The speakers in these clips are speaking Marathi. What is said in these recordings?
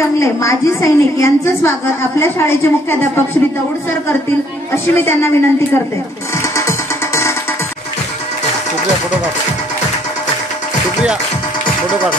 जंगले माजी सैनिक यांचं स्वागत आपल्या शाळेचे मुख्याध्यापक श्री दौड सर करतील अशी मी त्यांना विनंती करते. फोटो काढ.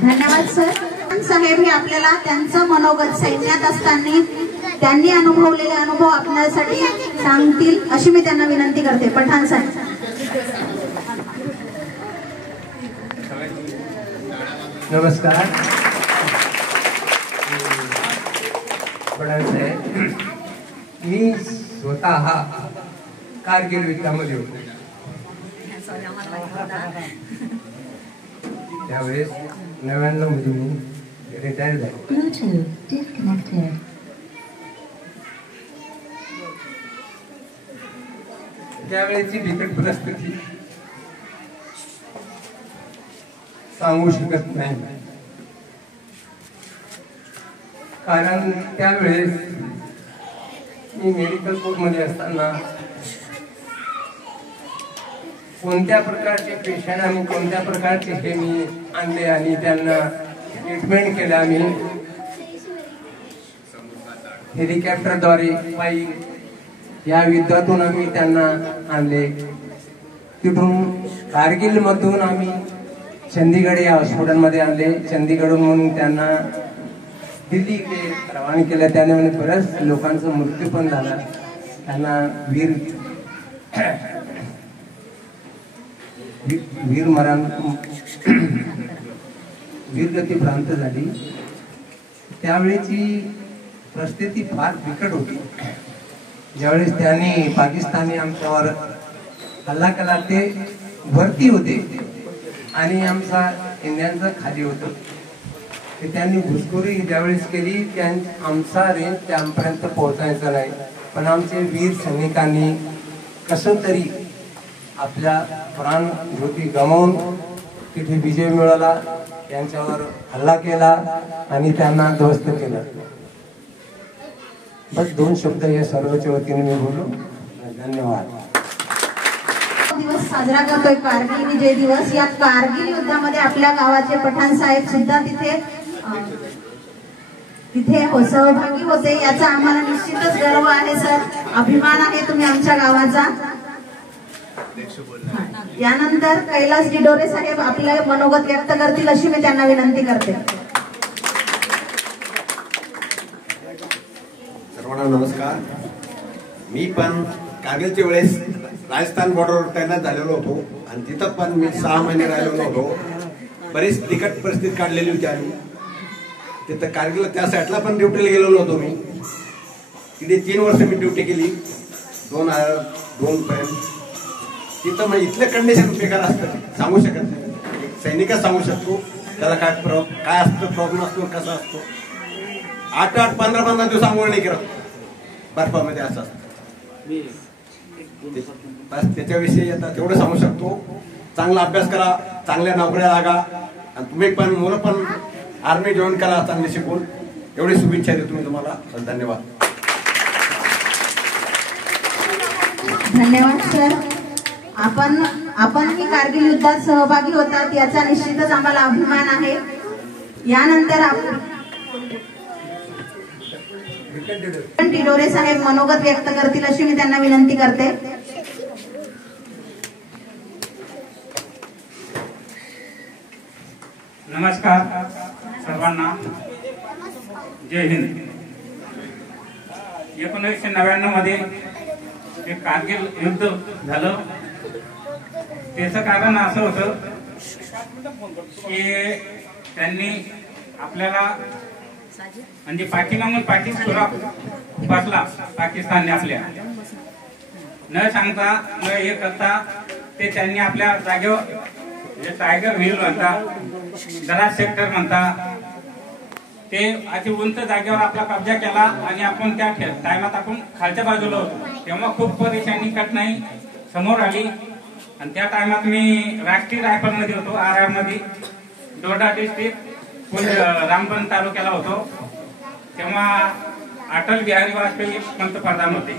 धन्यवाद सर. साहेब हे आपल्याला त्यांचं मनोगत सैन्यात असताना त्यांनी अनुभवलेले अनुभव आपल्यासाठी सांगतील अशी मी त्यांना विनंती करते. पठाण साहेब. नमस्कार. पठाण साहेब, मी स्वतः कारगिल युद्धामध्ये होतो. त्यावेळेस 99 मध्ये मी रिटायर झालो. त्यावेळेची बिकट परिस्थिती सांगू शकत नाही, कारण त्यावेळेस मी मेडिकल कोर्टमध्ये असताना कोणत्या प्रकारचे पेशंट आणि कोणत्या प्रकारचे हे मी आणले आणि त्यांना ट्रीटमेंट केलं. आम्ही हेलिकॉप्टरद्वारे पायी या युद्धातून आम्ही त्यांना आणले. तिथून कारगिल मधून आम्ही चंदीगड या हॉस्पिटलमध्ये आणले. चंदीगडहून म्हणून त्यांना दिल्लीकडे रवाना केलं. त्याने बऱ्याच लोकांचा मृत्यू पण झाला. त्यांना वीरगती प्राप्त झाली. त्यावेळेची परिस्थिती फार बिकट होती. ज्यावेळेस त्यांनी पाकिस्तानी आमच्यावर हल्ला केला, ते वरती होते आणि आमचा इंडियनचा खाली होतं. ते त्यांनी घुसखोरी ज्यावेळेस केली, आमचा रेंज त्यांपर्यंत पोहोचायचा नाही. पण आमचे वीर सैनिकांनी कसं तरी आपल्या प्राण ज्योती गमावून तिथे विजय मिळवला. त्यांच्यावर हल्ला केला आणि त्यांना ध्वस्त केलं. बस 2 शब्द या सर्वच्या वतीने मी बोललो. धन्यवाद. दिवस साजरा करतोय कारगिल विजय दिवस. या कारगिल युद्धामध्ये आपल्या गावाचे पठाण साहेब सुद्धा तिथे सहभागी होते. याचा आम्हाला निश्चितच गर्व आहे सर, अभिमान आहे तुम्ही आमच्या गावाचा. यानंतर कैलास डिडोरे साहेब आपले मनोगत व्यक्त करतील अशी मी त्यांना विनंती करते. सर्वांना नमस्कार. मी पण कारगिलच्या वेळेस राजस्थान बॉर्डरवर तैनात झालेलो होतो आणि तिथं पण मी 6 महिने राहिलेलो होतो. बरीच बिकट परिस्थिती काढलेली होती आम्ही तिथं कारगिल. त्या साईडला पण ड्युटीला गेलेलो होतो मी. तिथे 3 वर्ष मी ड्युटी केली 2002 पर्यंत. तिथं मग इथलं कंडिशन बेकार असतं, सांगू शकत नाही. एक सैनिकच सांगू शकतो त्याला काय असतं, प्रॉब्लेम असतो, कसा असतो. 8-8, 15-15 दिवस आंघोळ नाही करत बर्फामध्ये, असं असतं. बस त्याच्याविषयी आता तेवढं सांगू शकतो. चांगला अभ्यास करा, चांगल्या नोकऱ्या लागा, आणि तुम्ही पण मुलं पण आर्मी जॉईन करा चांगले शिकून. एवढी शुभेच्छा देतो मी तुम्हाला. धन्यवाद. धन्यवाद सर. आपण ही कारगिल युद्धात सहभागी होतात याचा निश्चितच आम्हाला अभिमान आहे. यानंतर टिडोरे साहेब मनोगत व्यक्त करतील अशी मी त्यांना विनंती करते. नमस्कार सर्वांना, जय हिंद. 1999 मध्ये जे कारगिल युद्ध झालं त्याचं कारण असं होतं की त्यांनी आपल्याला म्हणजे पाठीमागून पाठीसुरा बसला पाकिस्तानने आपल्या, न सांगता न हे करता ते त्यांनी आपल्या जागेवर जे टायगर हिल म्हणता, दराज सेक्टर म्हणता, ते अति उंच जागेवर आपला कब्जा केला आणि आपण त्या टायमात आपण खालच्या बाजूला होतो. तेव्हा खूप परेशानी कठीणाई समोर आली आणि त्या टायमात मी राष्ट्रीय रायफल मध्ये होतो, RR मध्ये, डोडा डिस्ट्रिक्ट रामबन तालुक्याला होतो. तेव्हा अटल बिहारी वाजपेयी पंतप्रधान होते.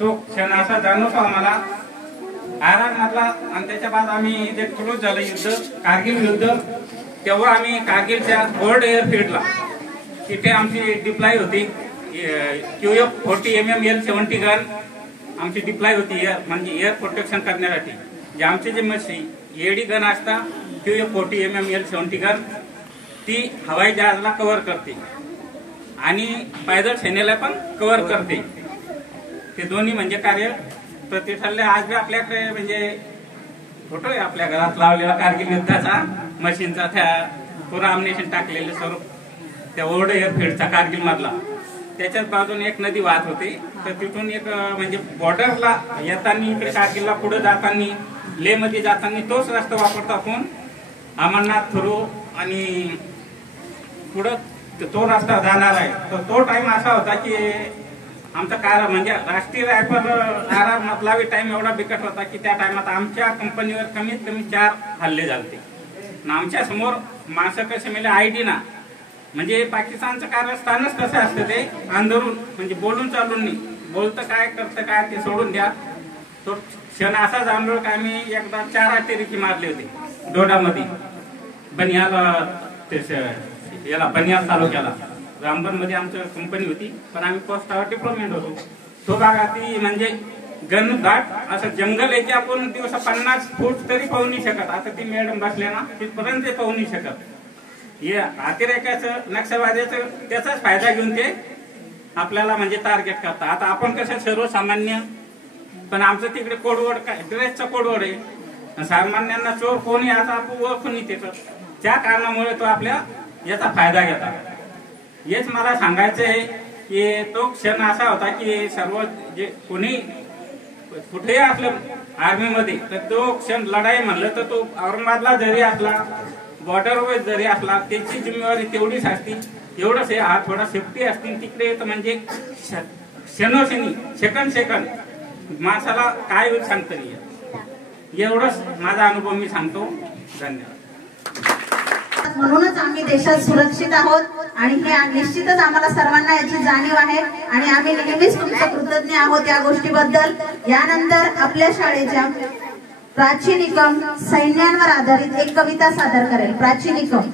तो क्षण असा जाणवतो आम्हाला RR मधला. आणि त्याच्या बाद आम्ही जे क्लोज झालं युद्ध, कारगिल युद्ध, तेव्हा आम्ही कारगिलच्या बोर्ड एअरफील्डला तिथे आमची डिप्लॉय होती. QF-40 mm L-70 गन आमची डिप्लॉय होती, म्हणजे एअर प्रोटेक्शन करण्यासाठी. जे आमचे जे मशीन एडी गन असता QF-40 mm L-70 गन, ती हवाई जहाजला कव्हर करते आणि पैदल सेनेला पण कव्हर करते. ते दोन्ही म्हणजे कार्य प्रतिष्ठाले. आज भी आपल्याकडे म्हणजे फोटो आहे आपल्या घरात लावलेला कारगिल युद्धाचा, मशीनचा, त्या पुरा अम्युनिशन टाकलेले स्वरूप त्या ओल्ड एअरफील्डचा कारगिल मधला. त्याच्याच बाजूने एक नदी वाहत होती, तर तिथून एक म्हणजे बॉर्डरला येताना इकडे कारगिलला पुढे जाताना, लेह मध्ये जाताना तोच रस्ता वापरतो आपण, अमरनाथ थ्रू आणि पुढं तो रस्ता जाणार आहे. तर तो टाइम असा होता की आमचा कार म्हणजे राष्ट्रीय रायफल RR मधला टाइम एवढा बिकट होता की त्या टाइमात आमच्या कंपनीवर कमीत कमी 4 हल्ले झाले. आमच्या समोर माणसं कसे मेले ID ना, म्हणजे पाकिस्तानचं कारस्थानच कसं असतं ते अंधारून, म्हणजे बोलून चालून नाही, बोलतं काय करतं काय ते सोडून द्या. तो क्षण असा जाणलो की आम्ही एकदा 4 अतिरेकी मारले होते डोडामध्ये, बनियाल तालुक्याला. रामबन मध्ये आमची कंपनी होती, पण आम्ही पोस्टावर डिप्लोमेंट होतो. तो भागात म्हणजे घनदाट असं जंगल आहे की आपण दिवसा 50 फूट तरी पाहू नाही शकत. आता ती मॅडम बसल्या ना, तिथपर्यंत पाहू नाही शकत. हे अतिरेकाचं, नक्षलवाद्याचं त्याचाच फायदा घेऊन ते आपल्याला म्हणजे टार्गेट करतात. आता आपण कसं सर्वसामान्य, पण आमचं तिकडे कोडवर्ड काय ड्रेसचा कोडवर्ड आहे. सामान्यांना चोर कोणी आता आपण ओळखून नाही त्याचं, त्या कारणामुळे तो आपल्या याचा फायदा घेतात. हेच मला सांगायचं आहे की तो क्षण असा होता की सर्व जे कोणी कुठेही असलं आर्मीमध्ये, तर तो क्षण लढाई म्हणलं तर तो औरंगाबादला जरी असला, बॉर्डरवर जरी असला, त्याची जिम्मेवारी तेवढीच असती. एवढंच आहे, हा थोडा सेफ्टी असतील तिकडे, तर म्हणजे क्षणोक्षणी सेकंद माणसाला काय होईल सांगता नाही. एवढंच माझा अनुभव मी सांगतो. धन्यवाद. म्हणूनच आम्ही देशात सुरक्षित आहोत आणि हे निश्चितच आम्हाला सर्वांना याची जाणीव आहे आणि आम्ही नेहमीच तुमचे कृतज्ञ आहोत या गोष्टीबद्दल. यानंतर आपल्या शाळेच्या प्राचीनिकम सैन्यांवर आधारित एक कविता सादर करेल प्राचीनिकम.